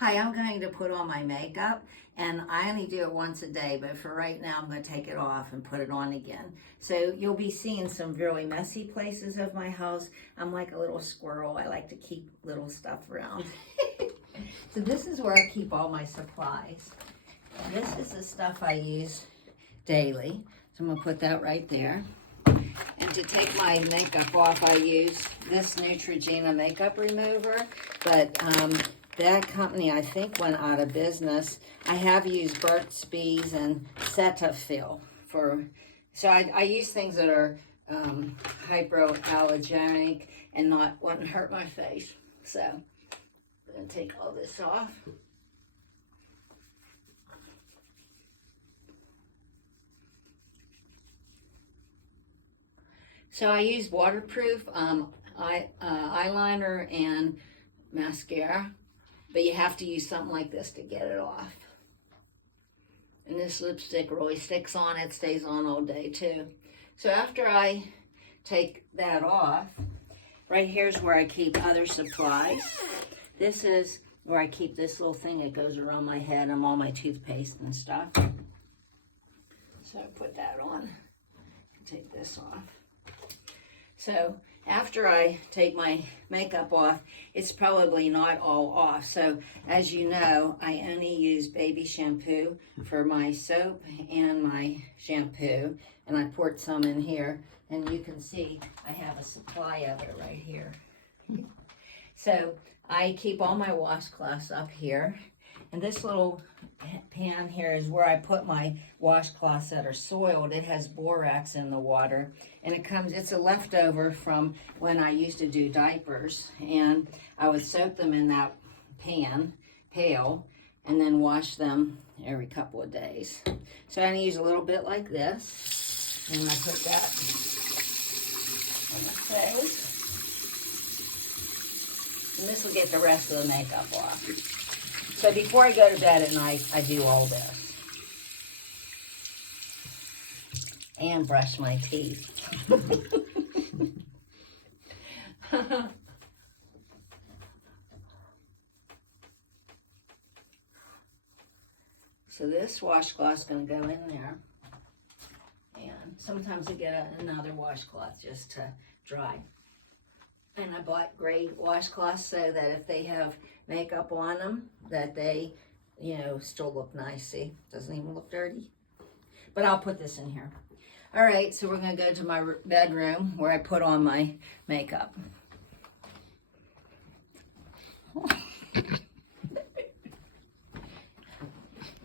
Hi, I'm going to put on my makeup, and I only do it once a day, but for right now I'm going to take it off and put it on again. So you'll be seeing some really messy places of my house. I'm like a little squirrel. I like to keep little stuff around. So this is where I keep all my supplies. This is the stuff I use daily. So I'm going to put that right there. And to take my makeup off, I use this Neutrogena makeup remover, but that company, I think, went out of business. I have used Burt's Bees and Cetaphil so I use things that are hypoallergenic and wouldn't hurt my face. So I'm going to take all this off. So I use waterproof eyeliner and mascara, but you have to use something like this to get it off. And this lipstick really sticks on, it stays on all day too. So after I take that off, right here's where I keep other supplies. This is where I keep this little thing that goes around my head and all my toothpaste and stuff. So I put that on and take this off. So after I take my makeup off, it's probably not all off. So as you know, I only use baby shampoo for my soap and my shampoo. And I poured some in here. And you can see I have a supply of it right here. So I keep all my washcloths up here. And this little pan here is where I put my washcloths that are soiled. It has borax in the water, and it's a leftover from when I used to do diapers, and I would soak them in that pail, and then wash them every couple of days. So I use a little bit like this, and I put that on the face. And this will get the rest of the makeup off. So before I go to bed at night, I do all this. And brush my teeth. So this washcloth's going to go in there. And sometimes I get another washcloth just to dry. And I bought gray washcloths so that if they have makeup on them, that they, still look nice. See, doesn't even look dirty. But I'll put this in here. All right, so we're going to go to my bedroom where I put on my makeup.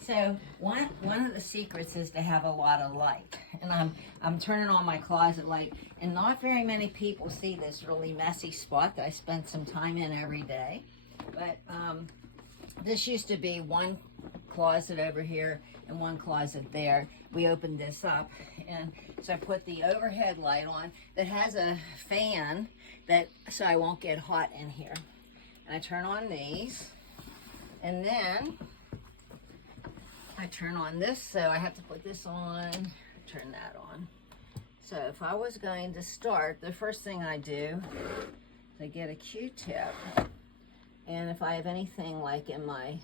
So one of the secrets is to have a lot of light. And I'm turning on my closet light, and not very many people see this really messy spot that I spend some time in every day. But this used to be one closet over here and one closet there. We opened this up, and so I put the overhead light on that has a fan so I won't get hot in here. And I turn on these, and then I turn on this, so I have to put this on, turn that on. So if I was going to start, the first thing I do is I get a Q-tip, and if I have anything like in my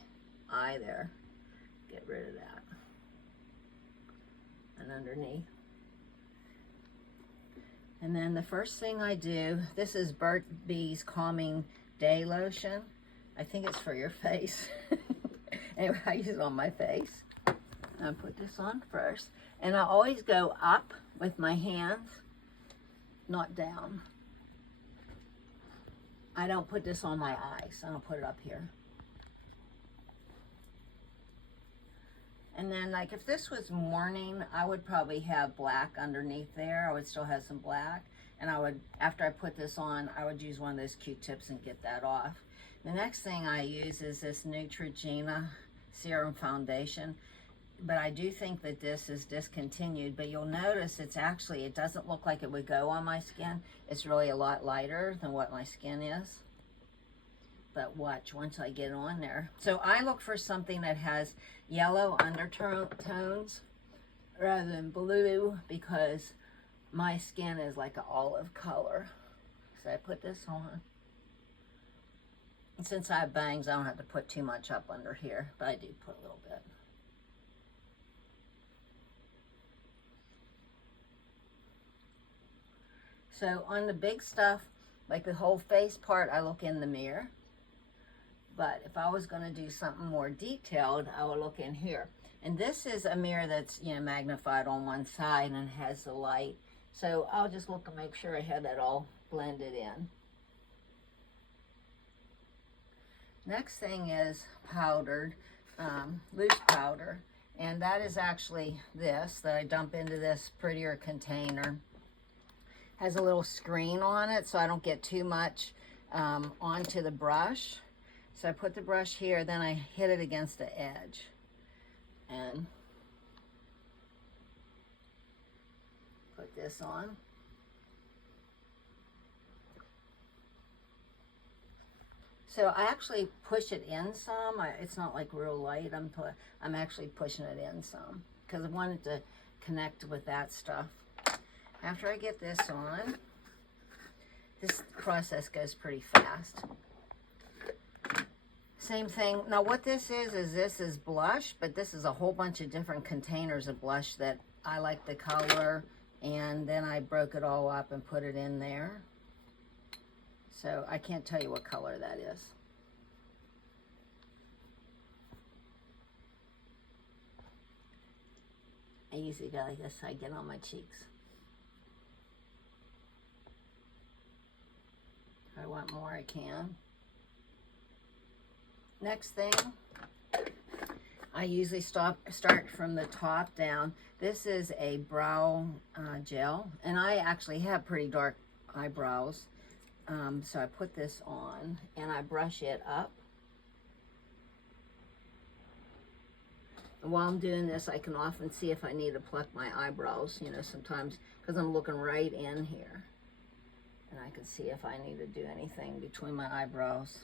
eye there, get rid of that. And underneath. And then the first thing I do, this is Burt's Bees Calming Day Lotion. I think it's for your face. Anyway, I use it on my face. I put this on first. And I always go up with my hands, not down. I don't put this on my eyes. I don't put it up here. And then, like, if this was morning, I would probably have black underneath there. I would still have some black. And I would, after I put this on, I would use one of those Q-tips and get that off. The next thing I use is this Neutrogena Serum Foundation. But I do think that this is discontinued. But you'll notice it doesn't look like it would go on my skin. It's really a lot lighter than what my skin is. But watch once I get on there. So I look for something that has yellow undertones rather than blue, because my skin is like an olive color. So I put this on. Since I have bangs, I don't have to put too much up under here, but I do put a little bit. So on the big stuff, like the whole face part, I look in the mirror. But if I was going to do something more detailed, I would look in here. And this is a mirror that's, you know, magnified on one side and has the light. So I'll just look and make sure I have that all blended in. Next thing is powdered, loose powder. And that is actually this, that I dump into this prettier container. Has a little screen on it so I don't get too much onto the brush. So I put the brush here, then I hit it against the edge. And put this on. So I actually push it in some. It's not like real light. I'm actually pushing it in some because I wanted to connect with that stuff. After I get this on, this process goes pretty fast. Same thing. Now what this is blush, but this is a whole bunch of different containers of blush that I like the color, and then I broke it all up and put it in there. So I can't tell you what color that is. I usually go like this so I get on my cheeks. If I want more, I can. Next thing, I usually start from the top down. This is a brow gel, and I actually have pretty dark eyebrows. So I put this on, and I brush it up. And while I'm doing this, I can often see if I need to pluck my eyebrows, you know, sometimes, because I'm looking right in here. And I can see if I need to do anything between my eyebrows.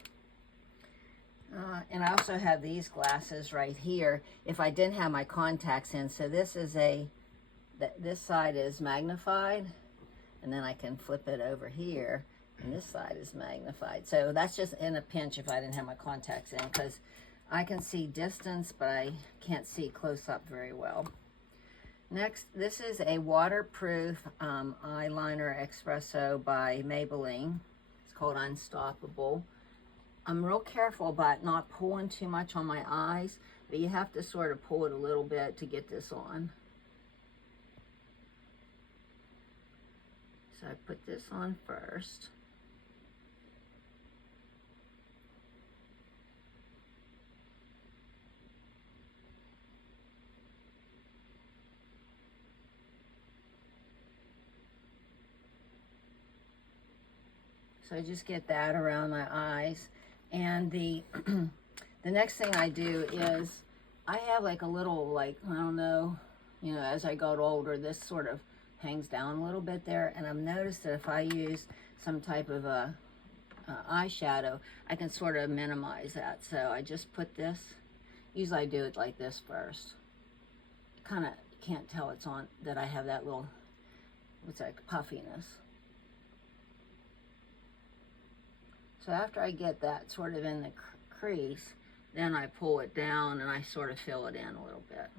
And I also have these glasses right here if I didn't have my contacts in. So this is this side is magnified, and then I can flip it over here, and this side is magnified. So that's just in a pinch if I didn't have my contacts in, because I can see distance, but I can't see close up very well. Next, this is a waterproof eyeliner espresso by Maybelline. It's called Unstoppable. I'm real careful about not pulling too much on my eyes, but you have to sort of pull it a little bit to get this on. So I put this on first. So I just get that around my eyes. And the next thing I do is I have like a little, like, I don't know, you know, as I got older, this sort of hangs down a little bit there. And I've noticed that if I use some type of a eyeshadow, I can sort of minimize that. So I just put this, usually I do it like this first. Kind of can't tell it's on, that I have that little, what's that, puffiness. So after I get that sort of in the crease, then I pull it down and I sort of fill it in a little bit.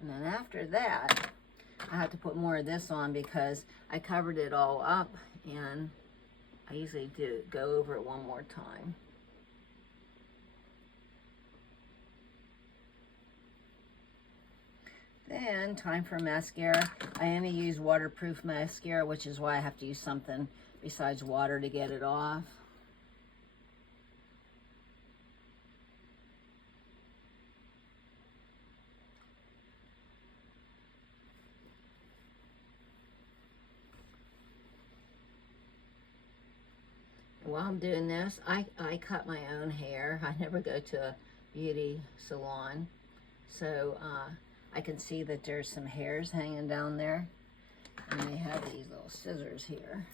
And then after that, I have to put more of this on because I covered it all up, and I usually do go over it one more time. Then, time for mascara. I only use waterproof mascara, which is why I have to use something besides water to get it off. While I'm doing this, I cut my own hair. I never go to a beauty salon. So, I can see that there's some hairs hanging down there, and I have these little scissors here.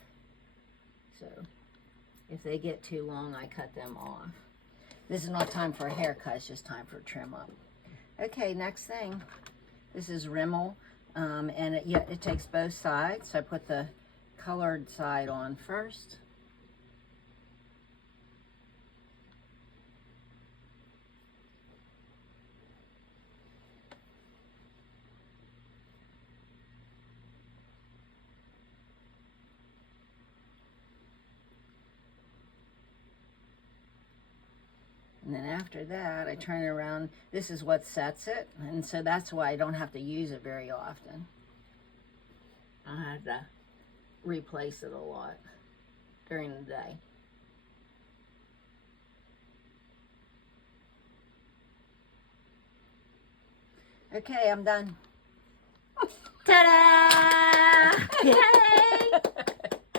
So if they get too long, I cut them off. This is not time for a haircut, it's just time for a trim up. Okay, next thing. This is Rimmel, and it takes both sides. So I put the colored side on first. And then after that, I turn it around. This is what sets it. And so that's why I don't have to use it very often. I have to replace it a lot during the day. Okay, I'm done. Ta-da!